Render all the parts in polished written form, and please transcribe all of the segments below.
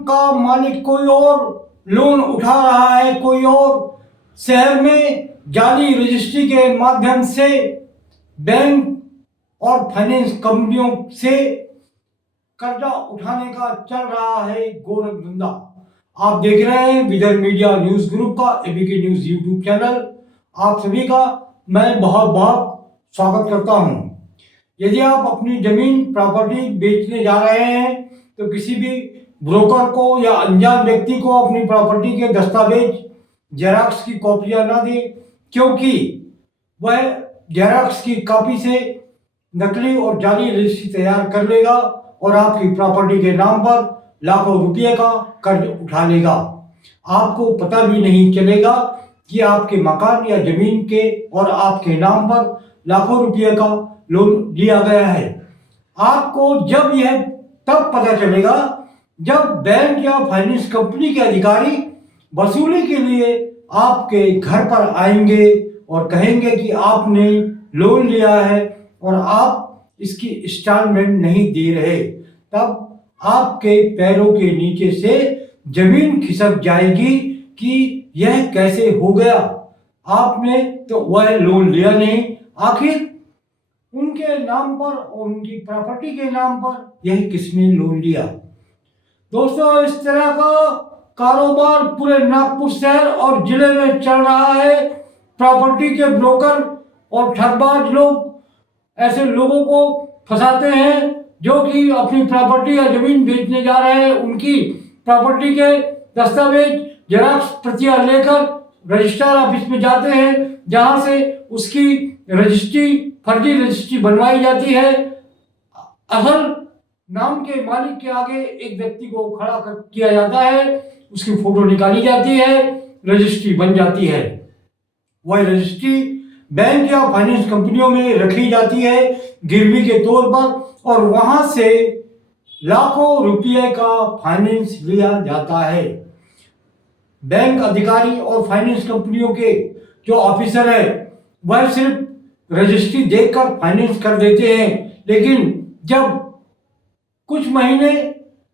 का मालिक कोई और, लोन उठा रहा है कोई और, शहर में जाली रजिस्ट्री के माध्यम से बैंक और फाइनेंस कंपनियों से कर्जा उठाने का चल रहा है गोरख धंधा। आप देख रहे हैं विदर्भ मीडिया न्यूज ग्रुप का एबीके न्यूज यूट्यूब चैनल। आप सभी का मैं बहुत बहुत स्वागत करता हूं। यदि आप अपनी जमीन प्रॉपर्टी बेचने जा रहे हैं तो किसी भी ब्रोकर को या अनजान व्यक्ति को अपनी प्रॉपर्टी के दस्तावेज जेरॉक्स की कॉपियां ना दें, क्योंकि वह जेरॉक्स की कॉपी से नकली और जाली रजिस्ट्री तैयार कर लेगा और आपकी प्रॉपर्टी के नाम पर लाखों रुपये का कर्ज उठा लेगा। आपको पता भी नहीं चलेगा कि आपके मकान या जमीन के और आपके नाम पर लाखों रुपये का लोन लिया गया है। आपको जब यह तब पता चलेगा जब बैंक या फाइनेंस कंपनी के अधिकारी वसूली के लिए आपके घर पर आएंगे और कहेंगे कि आपने लोन लिया है और आप इसकी इंस्टॉलमेंट नहीं दे रहे। तब आपके पैरों के नीचे से जमीन खिसक जाएगी कि यह कैसे हो गया, आपने तो वह लोन लिया नहीं, आखिर उनके नाम पर और उनकी प्रॉपर्टी के नाम पर यह किसने लोन लिया। दोस्तों, इस तरह का कारोबार पूरे नागपुर शहर और जिले में चल रहा है। प्रॉपर्टी के ब्रोकर और ठगबाज लोग ऐसे लोगों को फंसाते हैं जो कि अपनी प्रॉपर्टी या जमीन बेचने जा रहे हैं। उनकी प्रॉपर्टी के दस्तावेज जेरॉक्स प्रतियां लेकर रजिस्ट्रार ऑफिस में जाते हैं, जहां से उसकी रजिस्ट्री फर्जी रजिस्ट्री बनवाई जाती है। असल नाम के मालिक के आगे एक व्यक्ति को खड़ा किया जाता है, उसकी फोटो निकाली जाती है, रजिस्ट्री बन जाती है। वह रजिस्ट्री बैंक या फाइनेंस कंपनियों में रखी जाती है गिरवी के तौर पर, और वहां से लाखों रुपये का फाइनेंस लिया जाता है। बैंक अधिकारी और फाइनेंस कंपनियों के जो ऑफिसर है वह सिर्फ रजिस्ट्री देखकर फाइनेंस कर देते हैं, लेकिन जब कुछ महीने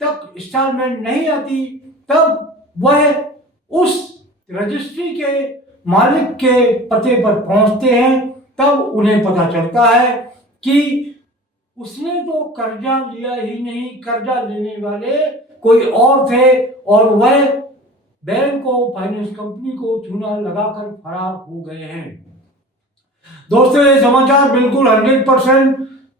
तक इंस्टॉलमेंट नहीं आती तब वह उस रजिस्ट्री के मालिक के पते पर पहुंचते हैं। तब उन्हें पता चलता है कि उसने तो कर्जा लिया ही नहीं, कर्जा लेने वाले कोई और थे और वह बैंक को फाइनेंस कंपनी को चूना लगाकर फरार हो गए हैं। दोस्तों, ये समाचार बिल्कुल 100%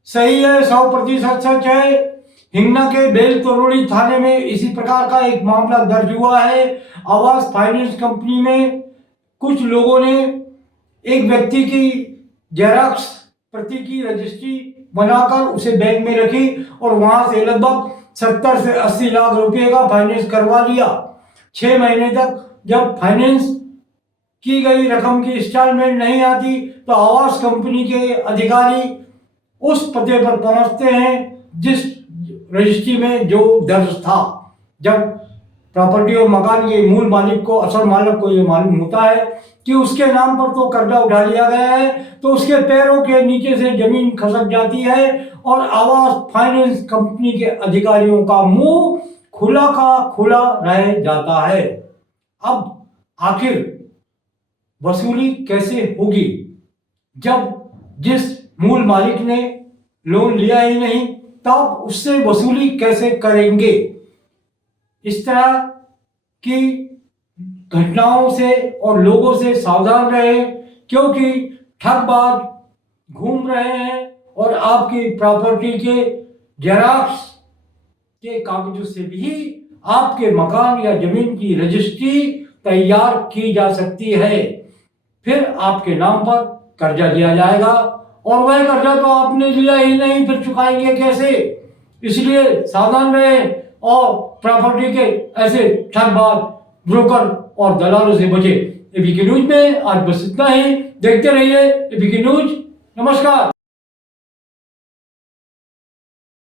सही है, 100% सच है। हिंगना के बेल तरोड़ी थाने में इसी प्रकार का एक मामला दर्ज हुआ है। आवास फाइनेंस कंपनी में कुछ लोगों ने एक व्यक्ति की जेरॉक्स प्रति की रजिस्ट्री बनाकर उसे बैंक में रखी और वहां से लगभग 70 से 80 लाख रुपए का फाइनेंस करवा लिया। 6 महीने तक जब फाइनेंस की गई रकम की इंस्टॉलमेंट नहीं आती तो आवास कंपनी के अधिकारी उस पते पर पहुंचते हैं जिस रजिस्ट्री में जो दर्ज था। जब प्रॉपर्टी और मकान के मूल मालिक को, असल मालिक को ये मालूम होता है कि उसके नाम पर तो कर्जा उठा लिया गया है, तो उसके पैरों के नीचे से जमीन खसक जाती है और आवास फाइनेंस कंपनी के अधिकारियों का मुंह खुला का खुला रह जाता है। अब आखिर वसूली कैसे होगी जब जिस मूल मालिक ने लोन लिया ही नहीं, तब उससे वसूली कैसे करेंगे। इस तरह की घटनाओं से और लोगों से सावधान रहें, क्योंकि ठगबाज घूम रहे हैं और आपकी प्रॉपर्टी के जेरॉक्स के कागजों से भी आपके मकान या जमीन की रजिस्ट्री तैयार की जा सकती है। फिर आपके नाम पर कर्जा लिया जाएगा और वह कर्जा तो आपने लिया ही नहीं, फिर चुकाएंगे कैसे। इसलिए सावधान रहें और प्रॉपर्टी के ऐसे ठगबाज ब्रोकर और दलालों से बचे। एबीके न्यूज में आज बस इतना ही। देखते रहिए एबीके न्यूज। नमस्कार।